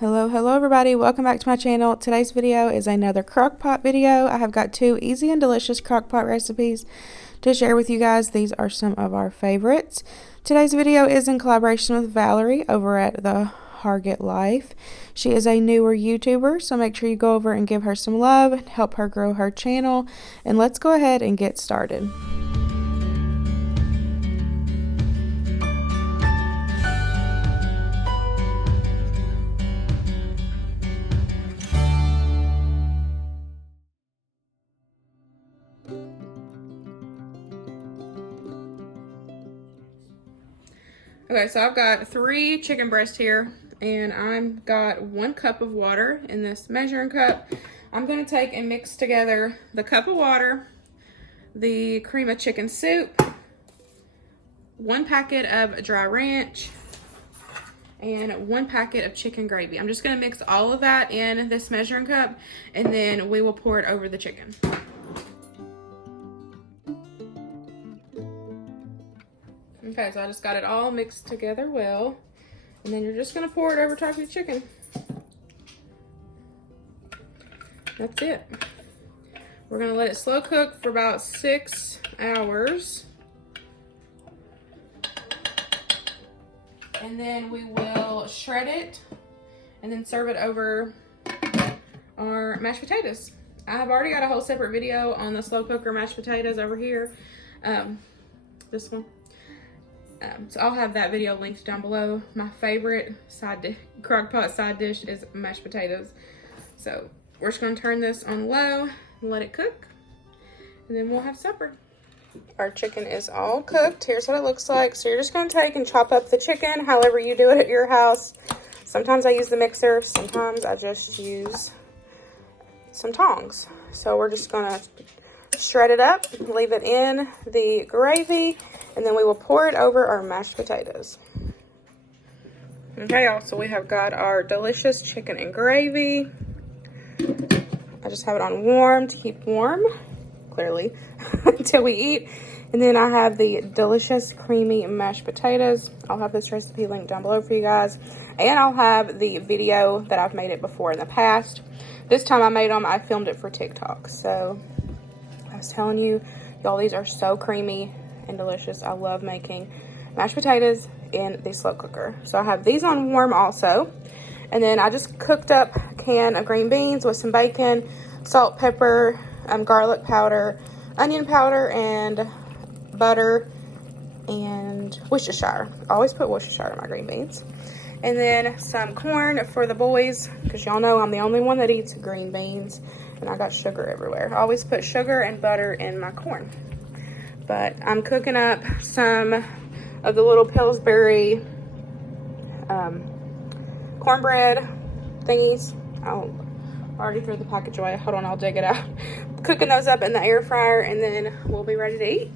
Hello everybody, welcome back to my channel. Today's video is another crockpot video. I have got two easy and delicious crockpot recipes to share with you guys. These are some of our favorites. Today's video is in collaboration with Valerie over at the Hogs Life. She is a newer YouTuber, so make sure you go over and give her some love, help her grow her channel, and let's go ahead and get started. Okay, so I've got 3 chicken breasts here, and I've got 1 cup of water in this measuring cup. I'm going to take and mix together the cup of water, the cream of chicken soup, 1 packet of dry ranch, and 1 packet of chicken gravy. I'm just going to mix all of that in this measuring cup, and then we will pour it over the chicken. Okay, so I just got it all mixed together well, and then you're just gonna pour it over top of the chicken. That's it. We're gonna let it slow cook for about 6 hours. And then we will shred it and then serve it over our mashed potatoes. I've already got a whole separate video on the slow cooker mashed potatoes over here. This one. So I'll have that video linked down below. My favorite crockpot side dish is mashed potatoes. So we're just gonna turn this on low and let it cook, and then we'll have supper. Our chicken is all cooked. Here's what it looks like. So you're just gonna take and chop up the chicken however you do it at your house. Sometimes I use the mixer, sometimes I just use some tongs. So we're just gonna shred it up, leave it in the gravy, and then we will pour it over our mashed potatoes. Okay, y'all, so we have got our delicious chicken and gravy. I just have it on warm to keep warm, clearly, until we eat. And then I have the delicious creamy mashed potatoes. I'll have this recipe linked down below for you guys. And I'll have the video that I've made it before in the past. This time I made them, I filmed it for TikTok. So I was telling you, y'all, these are so creamy and delicious. I love making mashed potatoes in the slow cooker. So I have these on warm also. And then I just cooked up a can of green beans with some bacon, salt, pepper, garlic powder, onion powder, and butter, and Worcestershire. I always put Worcestershire in my green beans. And then some corn for the boys, because y'all know I'm the only one that eats green beans, and I got sugar everywhere. I always put sugar and butter in my corn. But I'm cooking up some of the little Pillsbury cornbread thingies. I already threw the package away. Hold on, I'll dig it out. Cooking those up in the air fryer, and then we'll be ready to eat.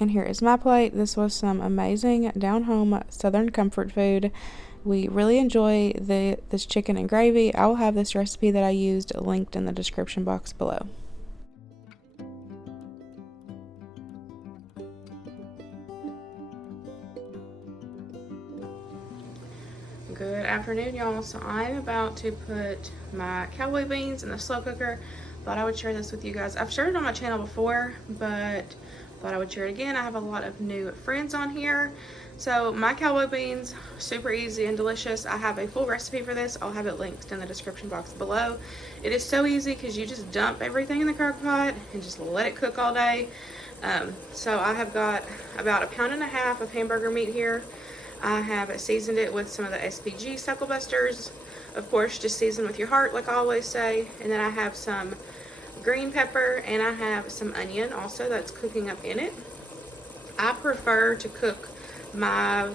And here is my plate. This was some amazing down-home Southern comfort food. We really enjoy this chicken and gravy. I will have this recipe that I used linked in the description box below. Good afternoon, y'all. So I'm about to put my cowboy beans in the slow cooker. Thought I would share this with you guys. I've shared it on my channel before, but thought I would share it again. I have a lot of new friends on here. So my cowboy beans, super easy and delicious. I have a full recipe for this. I'll have it linked in the description box below. It is so easy because you just dump everything in the crock pot and just let it cook all day. So I have got about 1.5 pounds of hamburger meat here. I have seasoned it with some of the SPG SuckleBusters. Of course, just season with your heart, like I always say. And then I have some green pepper, and I have some onion also that's cooking up in it. I prefer to cook my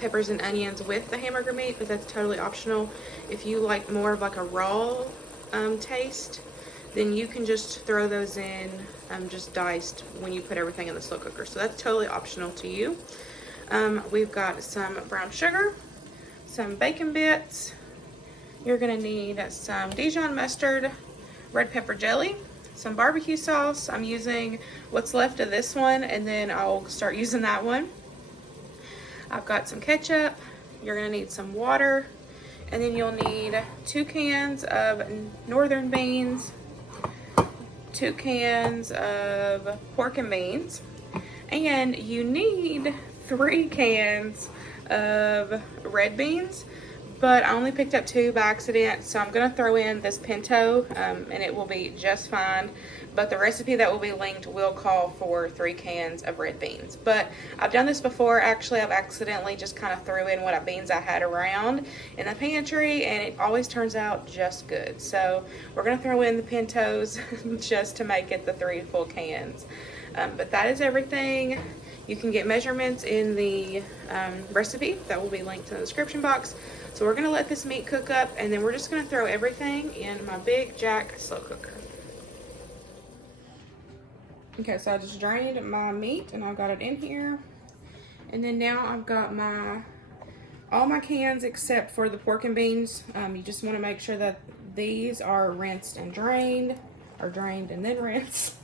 peppers and onions with the hamburger meat, but that's totally optional. If you like more of like a raw taste, then you can just throw those in just diced when you put everything in the slow cooker. So that's totally optional to you. We've got some brown sugar, some bacon bits. You're gonna need some Dijon mustard, red pepper jelly, some barbecue sauce. I'm using what's left of this one, and then I'll start using that one. I've got some ketchup, you're gonna need some water, and then you'll need 2 cans of northern beans, 2 cans of pork and beans, and you need 3 cans of red beans, but I only picked up 2 by accident, so I'm gonna throw in this pinto, and it will be just fine. But the recipe that will be linked will call for 3 cans of red beans. But I've done this before. Actually, I've accidentally just kind of threw in what beans I had around in the pantry, and it always turns out just good. So we're gonna throw in the pintos just to make it the 3 full cans. But that is everything. You can get measurements in the recipe that will be linked in the description box. So we're gonna let this meat cook up, and then we're just gonna throw everything in my big Jack slow cooker. Okay, so I just drained my meat and I've got it in here. And then now I've got all my cans except for the pork and beans. You just wanna make sure that these are rinsed and drained, or drained and then rinsed.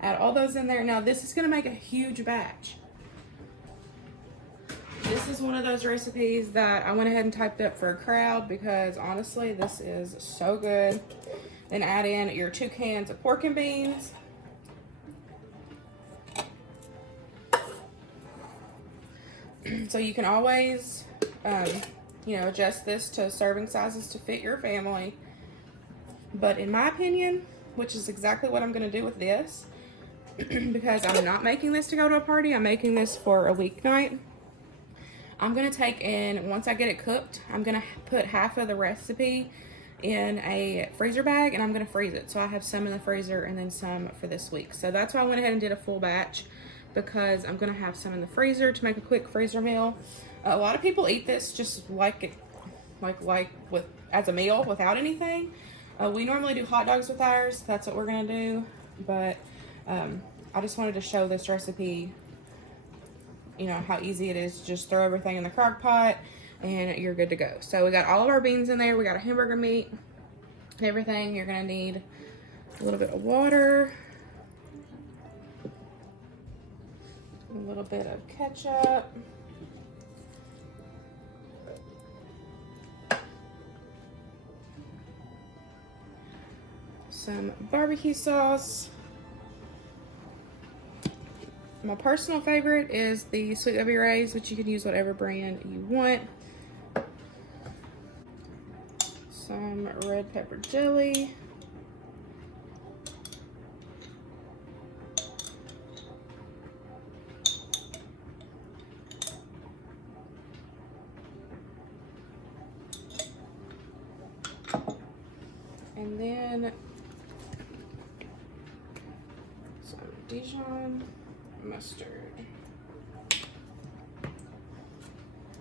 Add all those in there. Now this is gonna make a huge batch. This is one of those recipes that I went ahead and typed up for a crowd because honestly, this is so good. Then add in your 2 cans of pork and beans. So you can always, you know, adjust this to serving sizes to fit your family. But in my opinion, which is exactly what I'm going to do with this, because I'm not making this to go to a party, I'm making this for a weeknight. I'm going to take in, once I get it cooked, I'm going to put half of the recipe in a freezer bag and I'm going to freeze it. So I have some in the freezer and then some for this week. So that's why I went ahead and did a full batch, because I'm gonna have some in the freezer to make a quick freezer meal. A lot of people eat this just like as a meal without anything. We normally do hot dogs with ours. That's what we're gonna do. But I just wanted to show this recipe, you know, how easy it is to just throw everything in the crock pot and you're good to go. So we got all of our beans in there. We got our hamburger meat and everything. You're gonna need a little bit of water, a little bit of ketchup, some barbecue sauce. My personal favorite is the Sweet Baby Ray's, but you can use whatever brand you want. Some red pepper jelly. And then some Dijon mustard.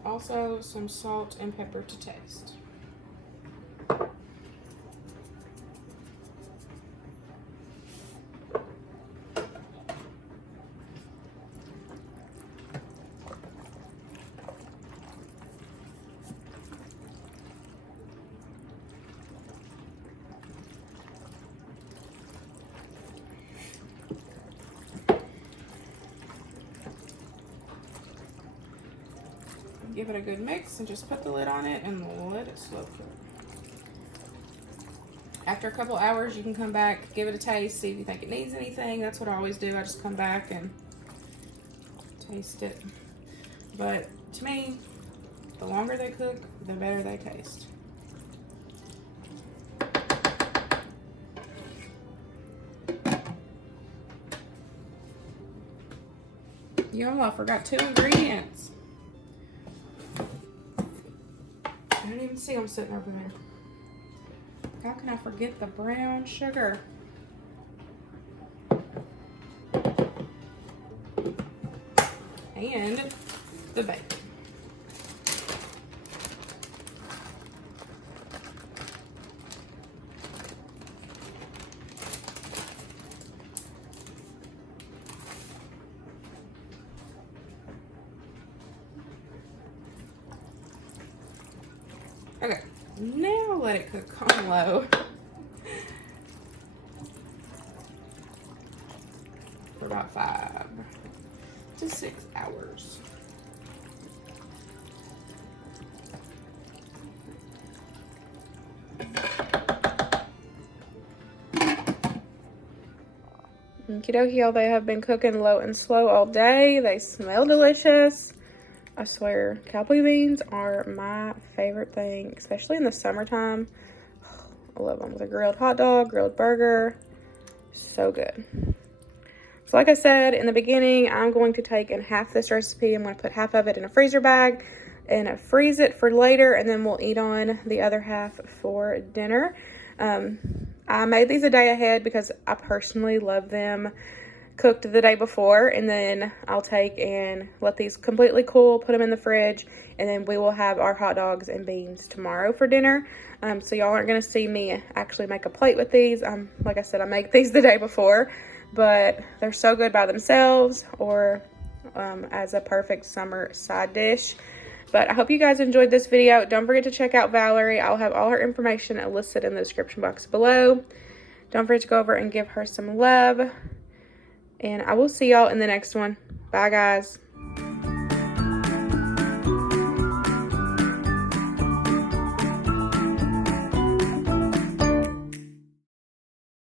Also some salt and pepper to taste. Give it a good mix and just put the lid on it and let it slow cook. After a couple hours, you can come back, give it a taste, see if you think it needs anything. That's what I always do. I just come back and taste it. But to me, the longer they cook, the better they taste. Y'all, I forgot 2 ingredients. I didn't even see them sitting over there. How can I forget the brown sugar? And the bacon. Okay, now let it cook on low for about 5 to 6 hours. Okie dokie, they have been cooking low and slow all day. They smell delicious. I swear, cowboy beans are my favorite thing, especially in the summertime. I love them with a grilled hot dog, grilled burger. So good. So like I said in the beginning, I'm going to take in half this recipe. I'm going to put half of it in a freezer bag and freeze it for later, and then we'll eat on the other half for dinner. I made these a day ahead because I personally love them cooked the day before, and then I'll take and let these completely cool, put them in the fridge, and then we will have our hot dogs and beans tomorrow for dinner. So y'all aren't going to see me actually make a plate with these. Like I said, I make these the day before, but they're so good by themselves or as a perfect summer side dish. But I hope you guys enjoyed this video. Don't forget to check out Valerie. I'll have all her information listed in the description box below. Don't forget to go over and give her some love. And I will see y'all in the next one. Bye, guys.